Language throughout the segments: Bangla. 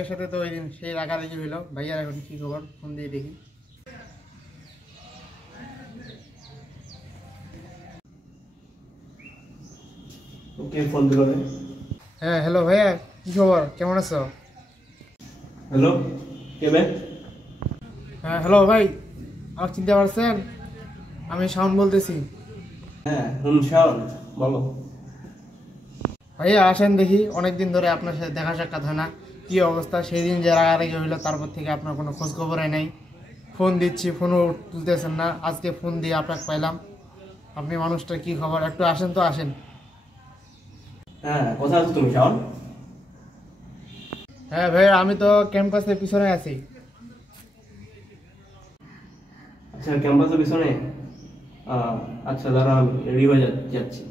ভাইয়ের সাথে তো ওই দিন সেই রাগারাগি হইলো। ভাইয়ার এখন কি খবর, ফোন দিয়ে দেখি। ওকে ফোন দিল রে। হ্যাঁ হ্যালো ভাইয়া, কি খবর, কেমন আছো? হ্যালো, কে বে? হ্যাঁ হ্যালো ভাই, আমার চিনতে পারছেন? আমি শাওন বলতেছি। হ্যাঁ শাওন, বলো। ভাইয়া আসেন দেখি, অনেকদিন ধরে আপনার সাথে দেখা সাক্ষাৎ হয় না। কি অবস্থা? সেই দিন যে রাগারাগি হইলো তারপর থেকে আপনার কোনো খোঁজ খবরই নাই। ফোন দিচ্ছি, ফোনও তুলতেছেন না। আজকে ফোন দিয়ে আপনাকে পাইলাম। আপনি মানুষটা কি খবর, একটু আসেন তো, আসেন। হ্যাঁ, কোথায় আছো তুমি শাওন? হ্যাঁ ভাইয়া, আমি তো ক্যাম্পাসের পিছনে আছি। আচ্ছা, ক্যাম্পাসের পিছনে। আচ্ছা দাঁড়া, আমি রেডি হয়ে যাচ্ছি।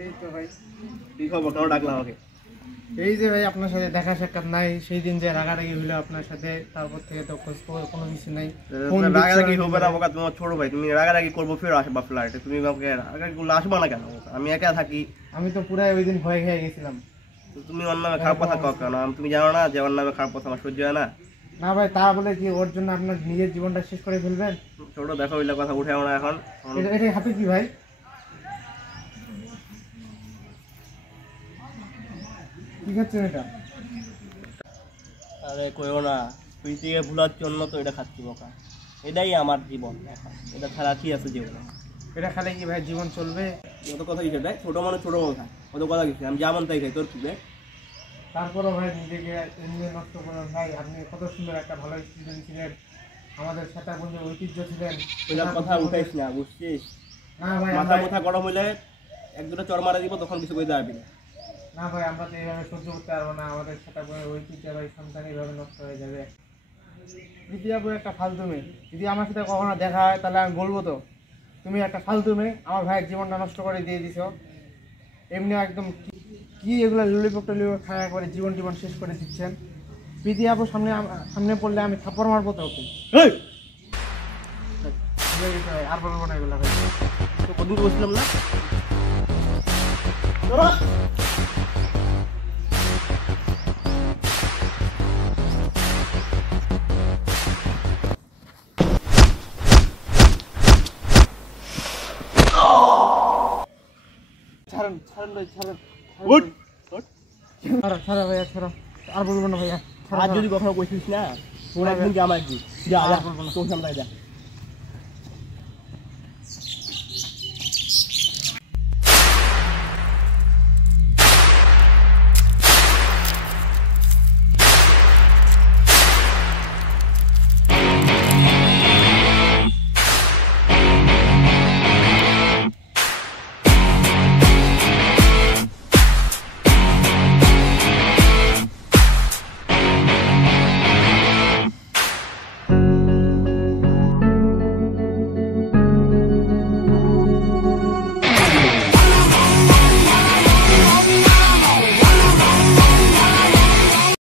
এই তো ভাই, কি খবর, কেন ডাকলাম আমাকে? এই যে ভাই আপনার সাথে দেখা সাক্ষাৎ নাই। সেই দিন যে রাগারাগি হইলো আপনার সাথে, তারপর থেকে তো খোঁজ খবর কোনো কিছু নাই। ফোন রাগারাগি হবে না বোকা, তোমার ছোট ভাই, তুমি রাগারাগি করবো ফের আসবা ফ্লাইটে, তুমি আমাকে রাগারাগি করলে আসবা না কেন? আমি একা থাকি। আমি তো পুরাই ওই দিন ভয় খেয়ে গেছিলাম। তুমি ওর নামে খারাপ কথা কও কেন? তুমি জানো না যে ওর নামে খারাপ কথা আমার সহ্য হয় না? না ভাই, তা বলে কি ওর জন্য আপনার নিজের জীবনটা শেষ করে ফেলবেন? ছোট দেখো, ওইগুলা কথা উঠে না এখন। এটা হাতে কি ভাই? কি খাচ্ছেন এটা? আরে কইও না, প্রীতিকে ভুলার জন্য তো এটা খাচ্ছি বোকা। এটাই আমার জীবন এখন, এটা ছাড়া কি আছে জীবনে? এটা খেলে কি ভাই জীবন চলবে? অত কথা কিছু দেখ, ছোট মানুষ ছোট মানুষ খায়, অত কথা কিছু। আমি যেমন তাই খাই, তোর কি বে? তারপরও ভাই নিজেকে এমনি নষ্ট করেন ভাই। আপনি কত সুন্দর একটা ভালো স্টুডেন্ট ছিলেন, আমাদের সাঁতারবন্ধের ঐতিহ্য ছিলেন। ওইসব কথা উঠাইস না, বুঝছিস? না ভাই, মাথা মাথা গরম হইলে এক দুটো চর মারা দিব, তখন কিছু কইতে পারবি না। না ভাই, আমরা তো এইভাবে সহ্য করতে পারবো না। আমাদের সাঁতারবন্ধের ঐতিহ্য ভাই সন্তান এইভাবে নষ্ট হয়ে যাবে। দিদি আপু একটা ফালতু মেয়ে, যদি আমার সাথে কখনো দেখা হয় তাহলে আমি বলবো তো তুমি একটা ফালতু মেয়ে, আমার ভাইয়ের জীবনটা নষ্ট করে দিয়ে দিছো। এমনি একদম কি এগুলো ললিপপ টলিপপ খাওয়া করে জীবন শেষ করে দিচ্ছেন। প্রীতি আপু সামনে পড়লে আমি থাপ্পড় মারবো তো ওকে। আর বলবো না এগুলো ভাই। তো কদূর বসলাম না। ছাড়েন ছাড়েন ভাই, ছাড়েন। উঠ ছাড়া ভাইয়া, ছাড়া। আর বলবো না ভাইয়া। আর যদি কখনো কইছিস না, তোর একদিন জামাই যা তোর সামনে যা।